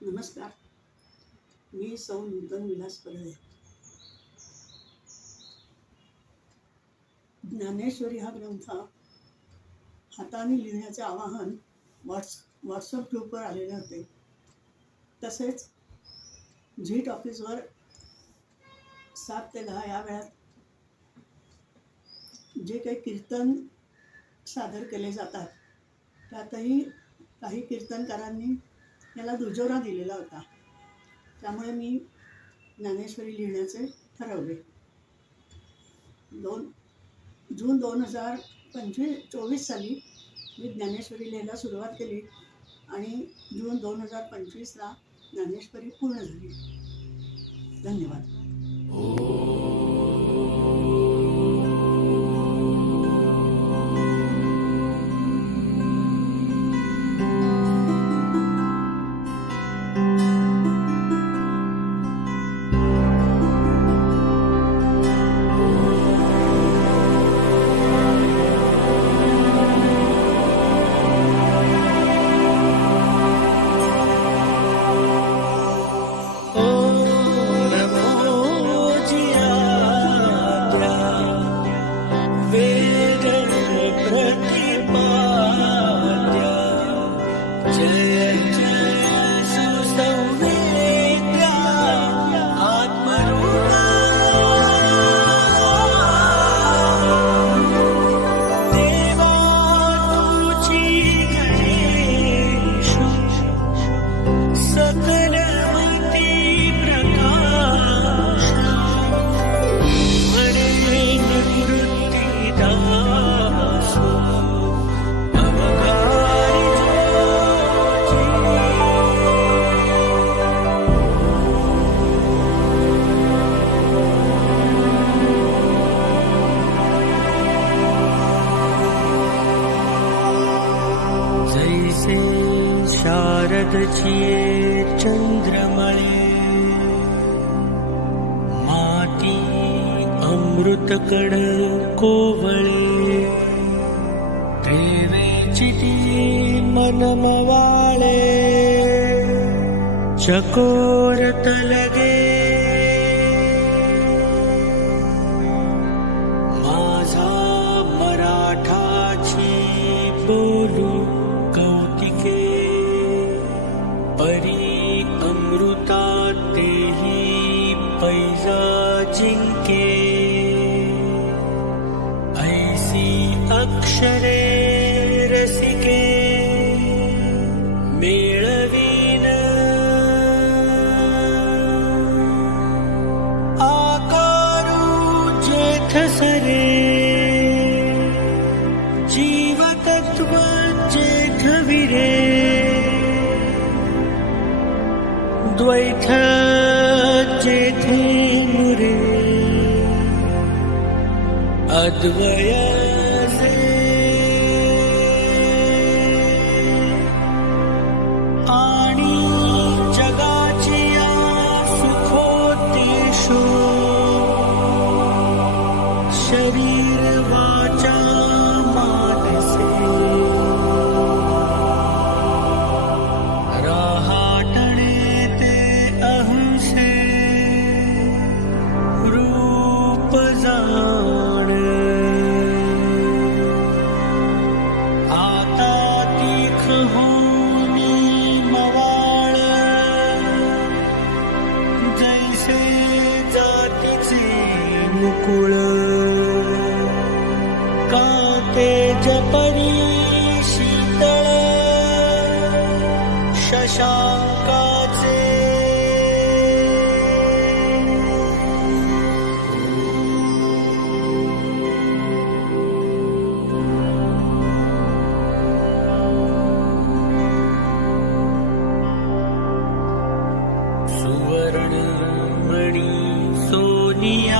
नमस्कार. मी सौ नूतन विलास परदे ज्ञानेश्वरी हा ग्रंथ हाताने लिहिण्याचे आवाहन व्हॉट्स व्हॉट्सअप ग्रुपवर आलेले होते. तसेच झीट ऑफिसवर सात ते दहा या वेळात जे काही कीर्तन सादर केले जातात त्यातही काही कीर्तनकारांनी त्याला दुजोरा दिलेला होता. त्यामुळे मी ज्ञानेश्वरी लिहिण्याचे ठरवले. दोन जून दोन हजार पंचवीस चोवीस साली मी ज्ञानेश्वरी लिहायला सुरुवात केली आणि जून दोन हजार पंचवीसला ज्ञानेश्वरी पूर्ण झाली. धन्यवाद. हो. शारद छिये चंद्रमळे माती अमृत कड कोवळे प्रेमेची ती मनमवाळे चकोरत अक्षरे रसिके मेळवीन। आकारू जेथ सरे जीवतत्व जेथ विरे द्वैथ जेथे मुरे अद्वय काते जपरी शीतळ शशांकाचे। सुवर्ण सोनिया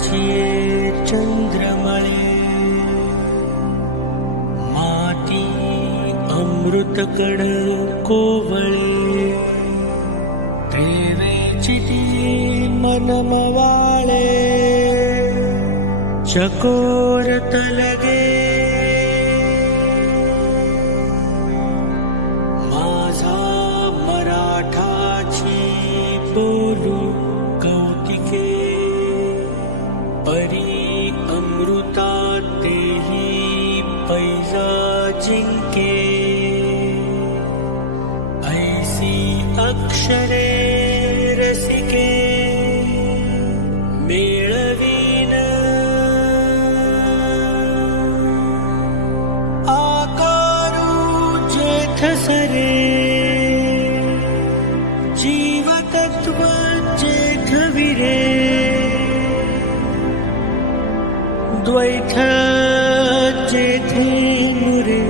छिये चन्द्रमणे माटी अमृतकण कोवळे। ते चिति मनमवाळे। चकोरतलगे अक्षरे रसिके मिळवीन. आकारू जेथ सरे जीवतत्व जेथ विरे द्वैथ जेथे मुरे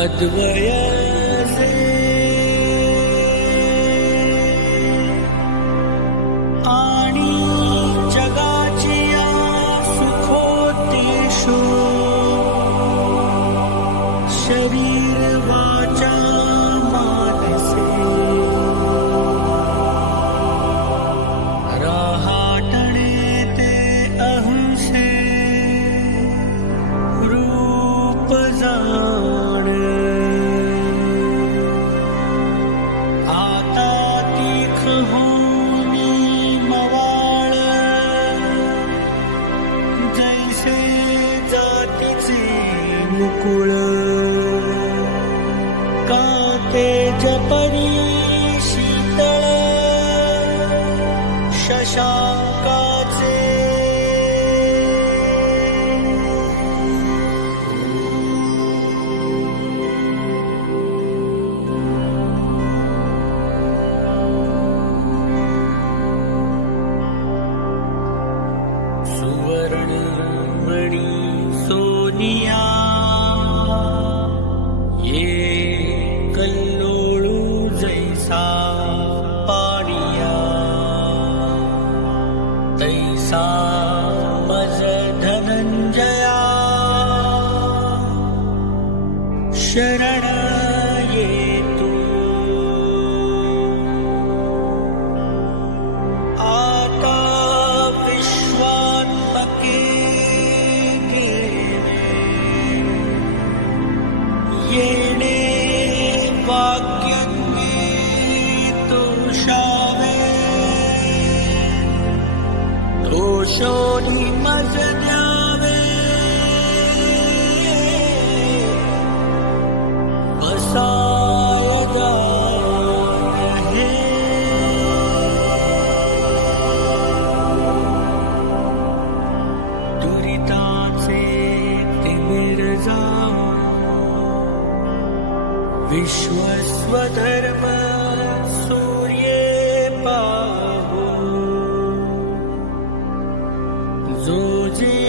अद्वया 如今